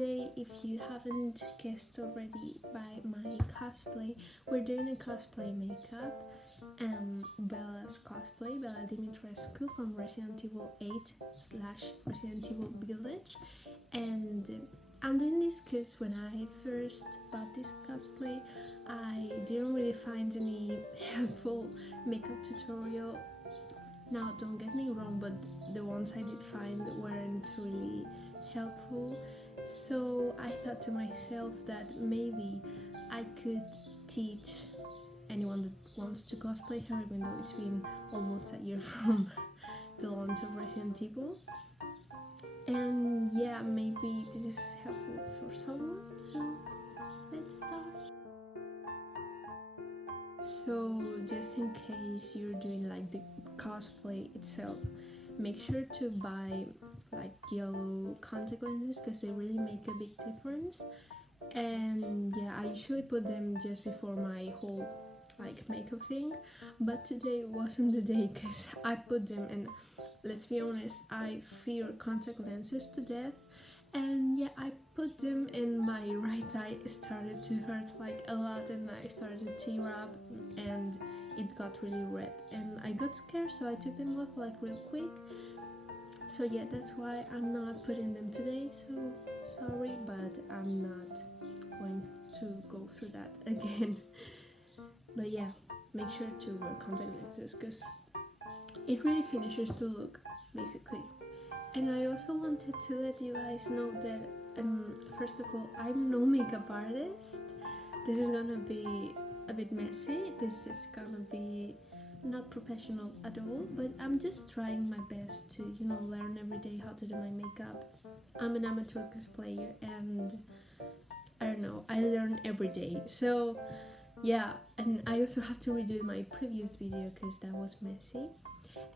today, if you haven't guessed already by my cosplay, we're doing a cosplay makeup. Bella's cosplay, Bela Dimitrescu from Resident Evil 8/Resident Evil Village. And I'm doing this because when I first bought this cosplay, I didn't really find any helpful makeup tutorial. Now, don't get me wrong, but the ones I did find weren't really helpful. So I thought to myself that maybe I could teach anyone that wants to cosplay her, even though it's been almost a year from the launch of Resident Evil. And yeah, maybe this is helpful for someone, so let's start. So just in case you're doing like the cosplay itself, make sure to buy like yellow contact lenses because they really make a big difference. And yeah, I usually put them just before my whole like makeup thing, but today wasn't the day because I put them, and let's be honest, I fear contact lenses to death. And yeah, I put them and my right eye started to hurt like a lot, and I started to tear up and it got really red, and I got scared, so I took them off like real quick. So yeah, that's why I'm not putting them today, so sorry, but I'm not going to go through that again. But yeah, make sure to wear contact lenses because it really finishes the look, basically. And I also wanted to let you guys know that, first of all, I'm no makeup artist. This is gonna be a bit messy. This is gonna be not professional at all, but I'm just trying my best to, learn every day how to do my makeup. I'm an amateur cosplayer, and I don't know, I learn every day. So yeah, and I also have to redo my previous video because that was messy.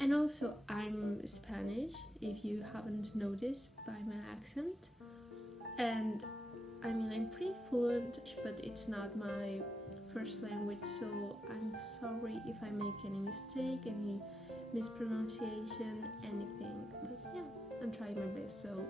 And also, I'm Spanish, if you haven't noticed by my accent. And I mean, I'm pretty fluent, but it's not my first language, so I'm sorry if I make any mistake, any mispronunciation, anything. But yeah, I'm trying my best, so.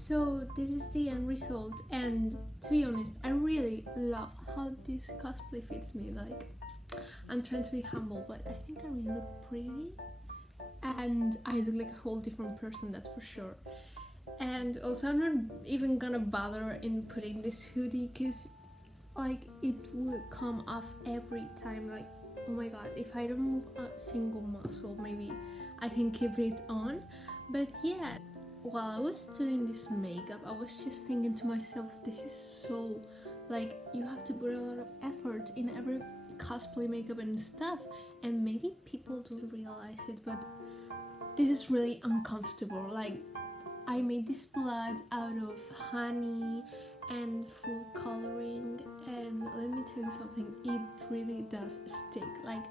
So this is the end result, and to be honest, I really love how this cosplay fits me. Like, I'm trying to be humble, but I think I really look pretty, and I look like a whole different person, that's for sure. And also, I'm not even gonna bother in putting this hoodie because like it will come off every time. Like, oh my god, if I don't move a single muscle, maybe I can keep it on. But yeah, while I was doing this makeup, I was just thinking to myself, this is so, like, you have to put a lot of effort in every cosplay makeup and stuff, and maybe people don't realize it, but this is really uncomfortable. Like, I made this blood out of honey and food coloring, and let me tell you something, it really does stick. Like,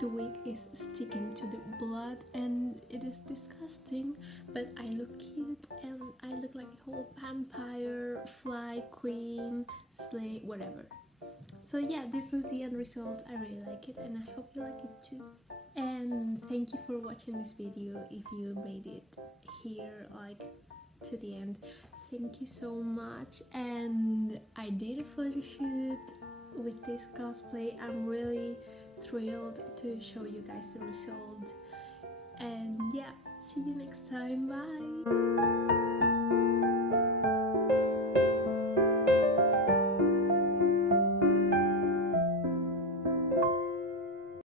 the wig is sticking to the blood and it is disgusting, but I look cute and I look like a whole vampire, fly queen, slay, whatever. So yeah, this was the end result. I really like it and I hope you like it too. And thank you for watching this video. If you made it here, like, to the end, thank you so much. And I did a photo shoot with this cosplay. I'm really thrilled to show you guys the result. And yeah, see you next time. Bye.